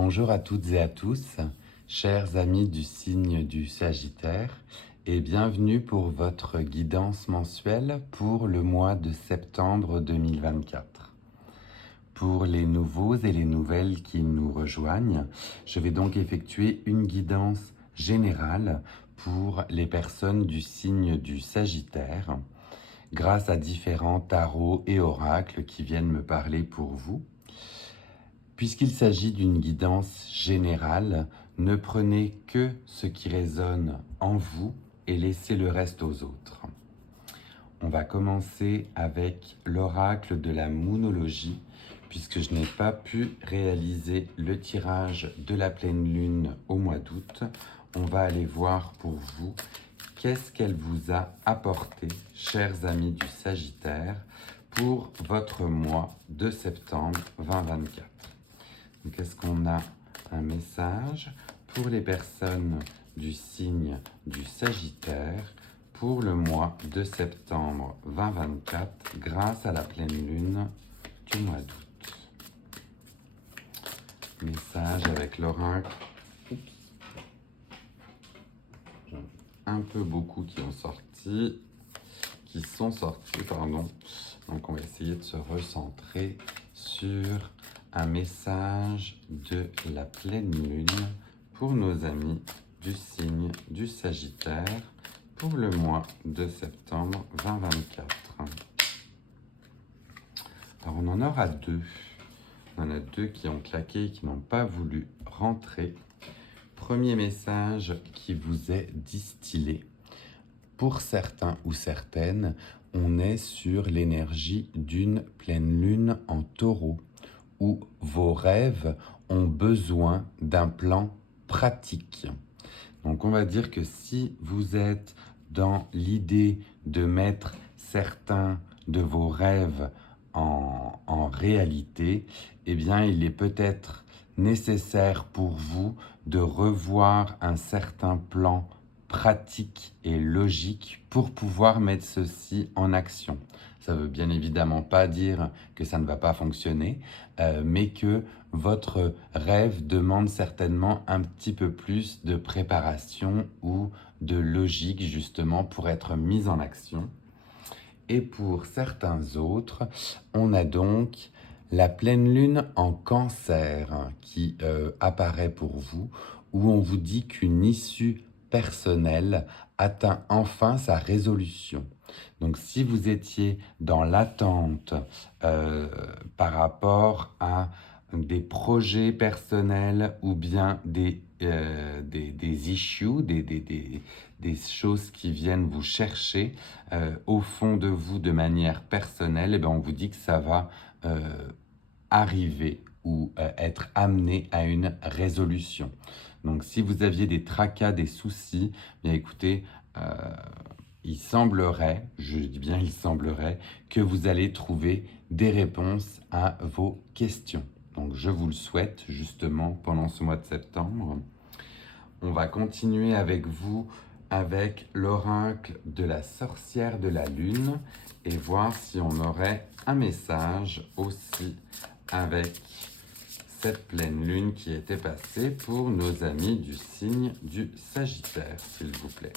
Bonjour à toutes et à tous, chers amis du signe du Sagittaire, et bienvenue pour votre guidance mensuelle pour le mois de septembre 2024. Pour les nouveaux et les nouvelles qui nous rejoignent, je vais donc effectuer une guidance générale pour les personnes du signe du Sagittaire, grâce à différents tarots et oracles qui viennent me parler pour vous. Puisqu'il s'agit d'une guidance générale, ne prenez que ce qui résonne en vous et laissez le reste aux autres. On va commencer avec l'oracle de la moonologie, puisque je n'ai pas pu réaliser le tirage de la pleine lune au mois d'août. On va aller voir pour vous qu'est-ce qu'elle vous a apporté, chers amis du Sagittaire, pour votre mois de septembre 2024. Donc, est-ce qu'on a un message pour les personnes du signe du Sagittaire pour le mois de septembre 2024 grâce à la pleine lune du mois d'août? Message avec l'oracle. Un peu beaucoup qui sont sortis, pardon. Donc on va essayer de se recentrer sur un message de la pleine lune pour nos amis du signe du Sagittaire pour le mois de septembre 2024. Alors on en aura deux. On en a deux qui ont claqué et qui n'ont pas voulu rentrer. Premier message qui vous est distillé. Pour certains ou certaines, on est sur l'énergie d'une pleine lune en taureau, où vos rêves ont besoin d'un plan pratique. Donc on va dire que si vous êtes dans l'idée de mettre certains de vos rêves en réalité, eh bien il est peut-être nécessaire pour vous de revoir un certain plan pratique et logique pour pouvoir mettre ceci en action. Ça ne veut bien évidemment pas dire que ça ne va pas fonctionner, mais que votre rêve demande certainement un petit peu plus de préparation ou de logique justement pour être mis en action. Et pour certains autres, on a donc la pleine lune en Cancer qui apparaît pour vous, où on vous dit qu'une issue personnelle atteint enfin sa résolution. Donc si vous étiez dans l'attente par rapport à des projets personnels ou bien des issues, des choses qui viennent vous chercher au fond de vous de manière personnelle, et bien on vous dit que ça va arriver ou être amené à une résolution. Donc si vous aviez des tracas, des soucis, bien écoutez, il semblerait, je dis bien il semblerait, que vous allez trouver des réponses à vos questions. Donc je vous le souhaite justement pendant ce mois de septembre. On va continuer avec vous avec l'oracle de la sorcière de la lune et voir si on aurait un message aussi avec cette pleine lune qui était passée pour nos amis du signe du Sagittaire, s'il vous plaît.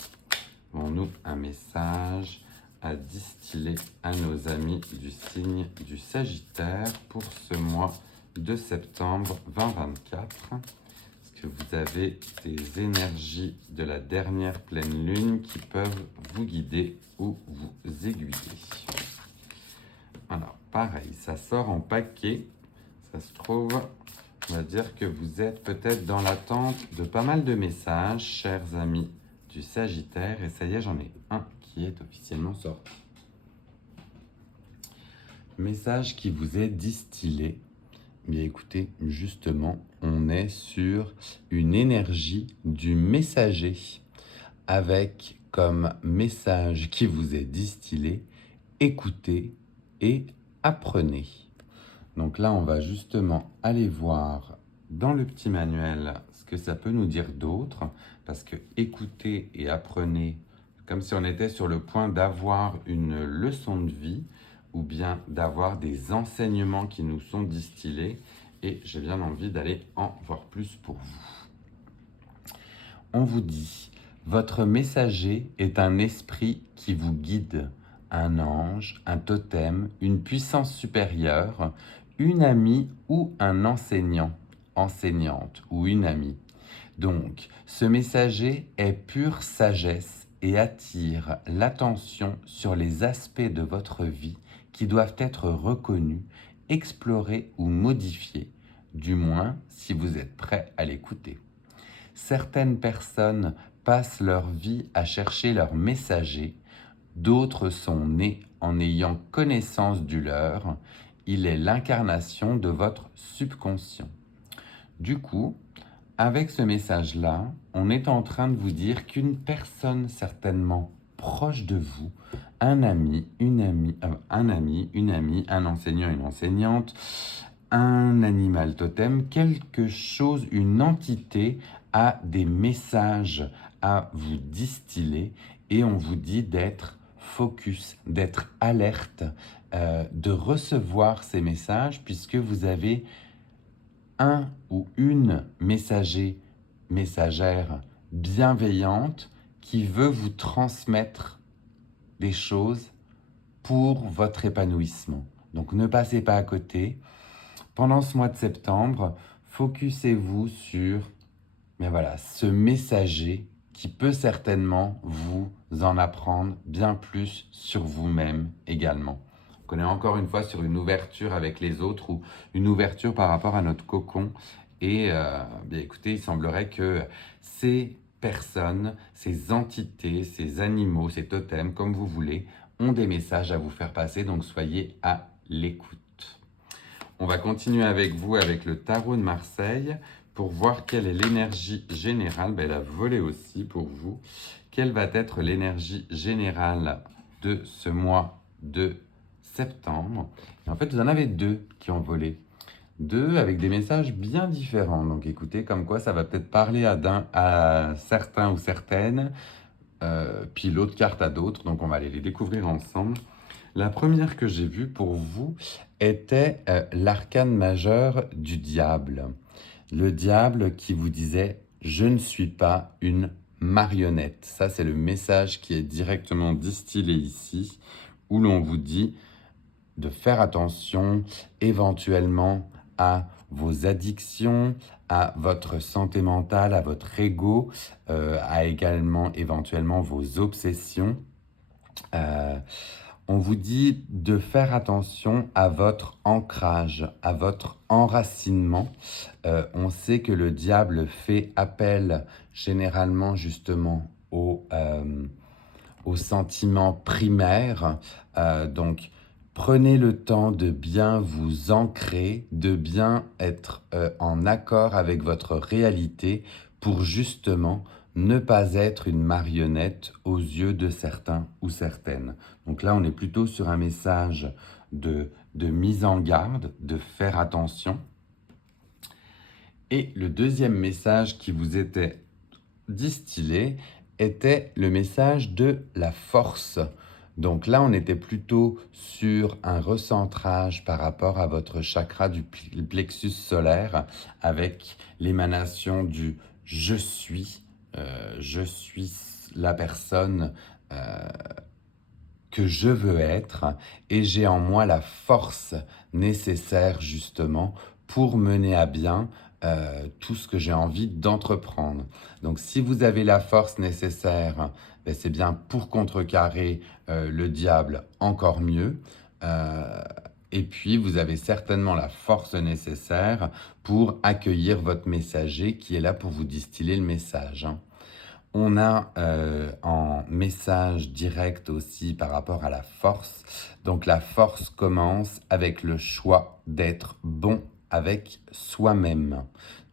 Avons-nous un message à distiller à nos amis du signe du Sagittaire pour ce mois de septembre 2024? Est-ce que vous avez des énergies de la dernière pleine lune qui peuvent vous guider ou vous aiguiller? Alors, pareil, ça sort en paquet. Ça se trouve, on va dire que vous êtes peut-être dans l'attente de pas mal de messages, chers amis du Sagittaire. Et ça y est, j'en ai un qui est officiellement sorti. Message qui vous est distillé. Bien écoutez, justement, on est sur une énergie du messager avec comme message qui vous est distillé, écoutez et apprenez. Donc là, on va justement aller voir dans le petit manuel ce que ça peut nous dire d'autre, parce que écoutez et apprenez, comme si on était sur le point d'avoir une leçon de vie, ou bien d'avoir des enseignements qui nous sont distillés, et j'ai bien envie d'aller en voir plus pour vous. On vous dit, votre messager est un esprit qui vous guide, un ange, un totem, une puissance supérieure, une amie ou un enseignant, enseignante ou une amie. Donc, ce messager est pure sagesse et attire l'attention sur les aspects de votre vie qui doivent être reconnus, explorés ou modifiés, du moins si vous êtes prêt à l'écouter. Certaines personnes passent leur vie à chercher leur messager, d'autres sont nées en ayant connaissance du leur. Il est l'incarnation de votre subconscient. Du coup, avec ce message-là, on est en train de vous dire qu'une personne certainement proche de vous, un ami, une amie, un enseignant, une enseignante, un animal totem, quelque chose, une entité a des messages à vous distiller et on vous dit d'être focus, d'être alerte, de recevoir ces messages puisque vous avez un ou une messagère bienveillante qui veut vous transmettre des choses pour votre épanouissement. Donc ne passez pas à côté. Pendant ce mois de septembre, focussez-vous sur ce messager qui peut certainement vous en apprendre bien plus sur vous-même également. On est encore une fois sur une ouverture avec les autres ou une ouverture par rapport à notre cocon. Et écoutez, il semblerait que ces personnes, ces entités, ces animaux, ces totems, comme vous voulez, ont des messages à vous faire passer, donc soyez à l'écoute. On va continuer avec vous avec le tarot de Marseille pour voir quelle est l'énergie générale. Elle a volé aussi pour vous. Quelle va être l'énergie générale de ce mois de septembre? Et en fait, vous en avez deux qui ont volé. Deux avec des messages bien différents. Donc écoutez, comme quoi ça va peut-être parler à certains ou certaines, puis l'autre carte à d'autres. Donc on va aller les découvrir ensemble. La première que j'ai vue pour vous était l'arcane majeur du diable. Le diable qui vous disait « Je ne suis pas une marionnette ». Ça, c'est le message qui est directement distillé ici, où l'on vous dit de faire attention éventuellement à vos addictions, à votre santé mentale, à votre ego, à également éventuellement vos obsessions. On vous dit de faire attention à votre ancrage, à votre enracinement. On sait que le diable fait appel généralement justement aux sentiments primaires. Donc, prenez le temps de bien vous ancrer, de bien être en accord avec votre réalité pour justement ne pas être une marionnette aux yeux de certains ou certaines. Donc là, on est plutôt sur un message de mise en garde, de faire attention. Et le deuxième message qui vous était distillé était le message de la force. Donc là, on était plutôt sur un recentrage par rapport à votre chakra du plexus solaire avec l'émanation du « je suis ». Je suis la personne que je veux être et j'ai en moi la force nécessaire justement pour mener à bien tout ce que j'ai envie d'entreprendre. Donc si vous avez la force nécessaire, c'est bien pour contrecarrer le diable encore mieux. Et puis, vous avez certainement la force nécessaire pour accueillir votre messager qui est là pour vous distiller le message. On a en message direct aussi par rapport à la force. Donc, la force commence avec le choix d'être bon avec soi-même.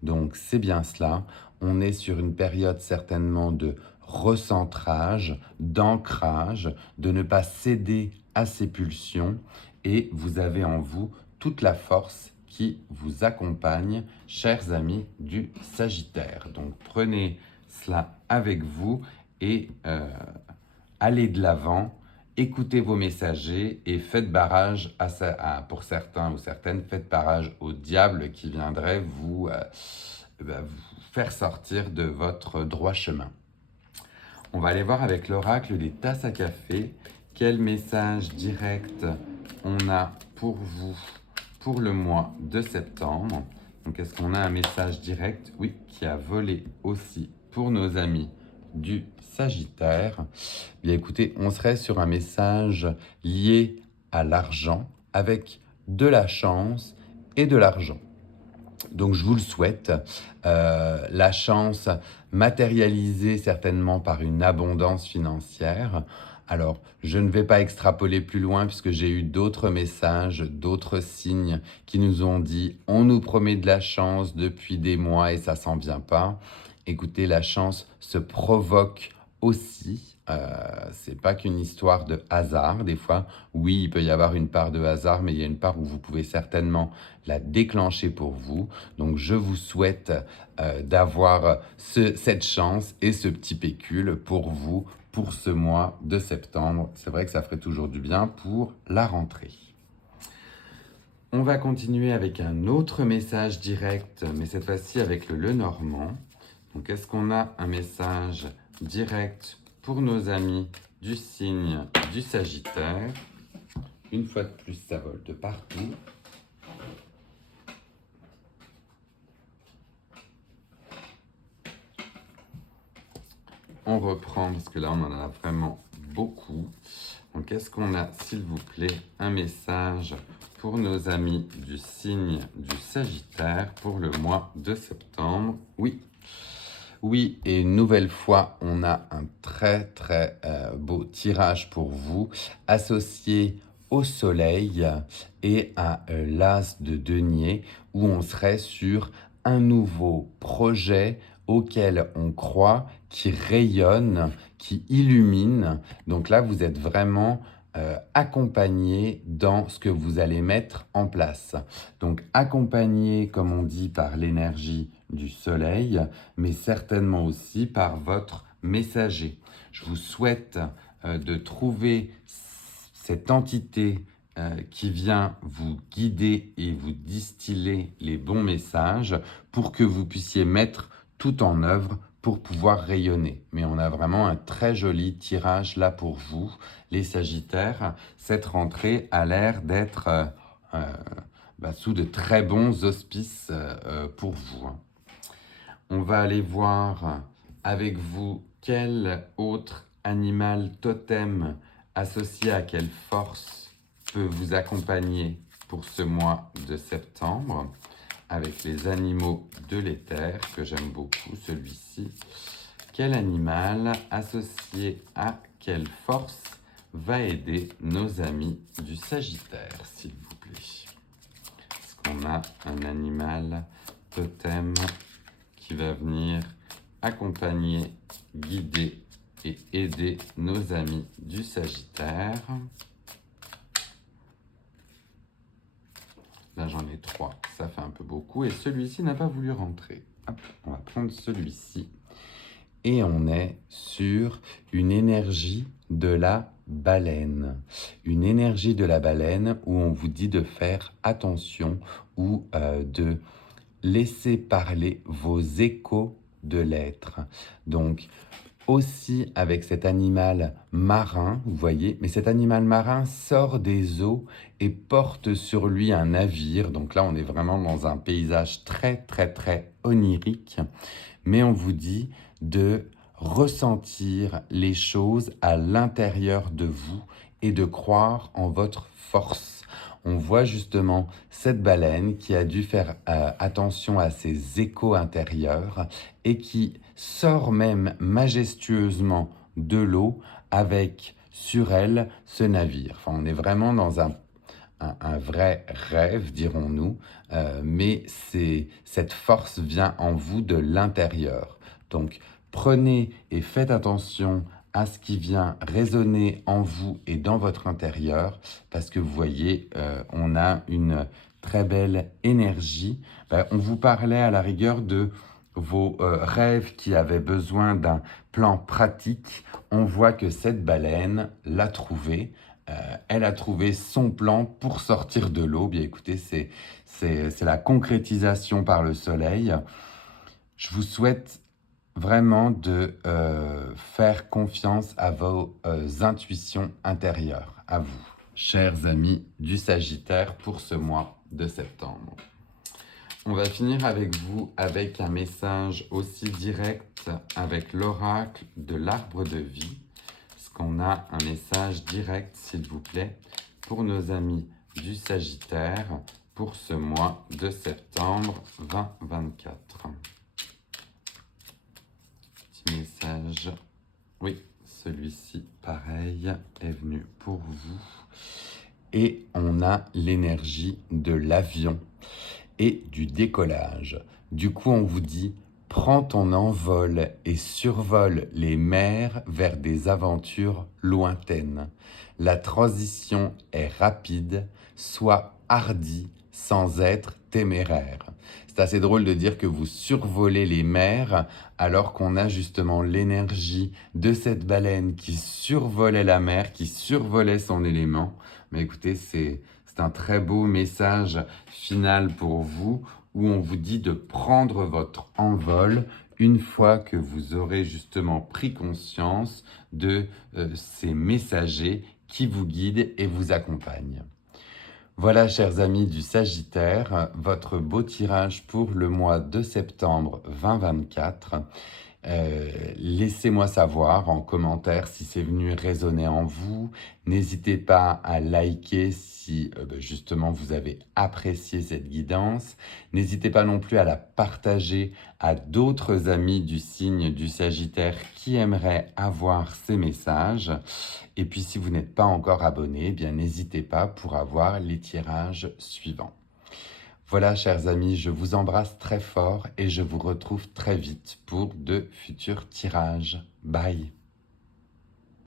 Donc, c'est bien cela. On est sur une période certainement de recentrage, d'ancrage, de ne pas céder à ses pulsions. Et vous avez en vous toute la force qui vous accompagne, chers amis du Sagittaire. Donc, prenez cela avec vous et allez de l'avant écoutez vos messagers et faites barrage pour certains ou certaines, faites barrage au diable qui viendrait vous faire sortir de votre droit chemin. On va aller voir avec l'oracle des tasses à café quel message direct on a pour vous pour le mois de septembre. Donc, est-ce qu'on a un message direct? Oui, qui a volé aussi pour nos amis du Sagittaire. Bien écoutez, on serait sur un message lié à l'argent avec de la chance et de l'argent. Donc je vous le souhaite, la chance matérialisée certainement par une abondance financière. Alors, je ne vais pas extrapoler plus loin puisque j'ai eu d'autres messages, d'autres signes qui nous ont dit « on nous promet de la chance depuis des mois et ça s'en vient pas ». Écoutez, la chance se provoque aussi. C'est pas qu'une histoire de hasard. Des fois, oui, il peut y avoir une part de hasard, mais il y a une part où vous pouvez certainement la déclencher pour vous. Donc, je vous souhaite d'avoir cette chance et ce petit pécule pour vous, pour ce mois de septembre. C'est vrai que ça ferait toujours du bien pour la rentrée. On va continuer avec un autre message direct, mais cette fois-ci avec le Lenormand. Donc, est-ce qu'on a un message direct pour nos amis du signe du Sagittaire? Une fois de plus, ça vole de partout. On reprend parce que là, on en a vraiment beaucoup. Donc, est-ce qu'on a, s'il vous plaît, un message pour nos amis du signe du Sagittaire pour le mois de septembre? Oui. Oui, et une nouvelle fois, on a un très très beau tirage pour vous, associé au soleil et à l'as de denier, où on serait sur un nouveau projet auquel on croit, qui rayonne, qui illumine. Donc là, vous êtes vraiment accompagné dans ce que vous allez mettre en place. Donc accompagné, comme on dit, par l'énergie du soleil, mais certainement aussi par votre messager. Je vous souhaite de trouver cette entité qui vient vous guider et vous distiller les bons messages pour que vous puissiez mettre tout en œuvre pour pouvoir rayonner. Mais on a vraiment un très joli tirage là pour vous, les Sagittaires. Cette rentrée a l'air d'être sous de très bons auspices pour vous. On va aller voir avec vous quel autre animal totem associé à quelle force peut vous accompagner pour ce mois de septembre avec les animaux de l'éther, que j'aime beaucoup celui-ci. Quel animal associé à quelle force va aider nos amis du Sagittaire, s'il vous plaît? Est-ce qu'on a un animal totem qui va venir accompagner, guider et aider nos amis du Sagittaire? Là, j'en ai 3, ça fait un peu beaucoup. Et celui-ci n'a pas voulu rentrer. Hop, on va prendre celui-ci. Et on est sur une énergie de la baleine. Une énergie de la baleine où on vous dit de faire attention ou de laisser parler vos échos de l'être. Donc, aussi avec cet animal marin, vous voyez, mais cet animal marin sort des eaux et porte sur lui un navire. Donc là, on est vraiment dans un paysage très, très, très onirique. Mais on vous dit de ressentir les choses à l'intérieur de vous et de croire en votre force. On voit justement cette baleine qui a dû faire attention à ses échos intérieurs et qui sort même majestueusement de l'eau avec sur elle ce navire. Enfin, on est vraiment dans un vrai rêve, dirons-nous, mais cette force vient en vous de l'intérieur. Donc, prenez et faites attention à ce qui vient résonner en vous et dans votre intérieur, parce que vous voyez, on a une très belle énergie. On vous parlait à la rigueur de vos rêves qui avaient besoin d'un plan pratique, on voit que cette baleine l'a trouvé. Elle a trouvé son plan pour sortir de l'eau. Bien écoutez, c'est la concrétisation par le soleil. Je vous souhaite vraiment de faire confiance à vos intuitions intérieures, à vous, chers amis du Sagittaire, pour ce mois de septembre. On va finir avec vous avec un message aussi direct avec l'oracle de l'arbre de vie. Est-ce qu'on a un message direct, s'il vous plaît, pour nos amis du Sagittaire pour ce mois de septembre 2024? Petit message. Oui, celui-ci, pareil, est venu pour vous. Et on a l'énergie de l'avion et du décollage. Du coup, on vous dit, prends ton envol et survole les mers vers des aventures lointaines. La transition est rapide, sois hardi sans être téméraire. C'est assez drôle de dire que vous survolez les mers alors qu'on a justement l'énergie de cette baleine qui survolait la mer, qui survolait son élément. Mais écoutez, c'est un très beau message final pour vous où on vous dit de prendre votre envol une fois que vous aurez justement pris conscience de ces messagers qui vous guident et vous accompagnent. Voilà, chers amis du Sagittaire, votre beau tirage pour le mois de septembre 2024. Laissez-moi savoir en commentaire si c'est venu résonner en vous. N'hésitez pas à liker si justement vous avez apprécié cette guidance. N'hésitez pas non plus à la partager à d'autres amis du signe du Sagittaire qui aimeraient avoir ces messages. Et puis si vous n'êtes pas encore abonné, eh bien n'hésitez pas pour avoir les tirages suivants. Voilà, chers amis, je vous embrasse très fort et je vous retrouve très vite pour de futurs tirages. Bye!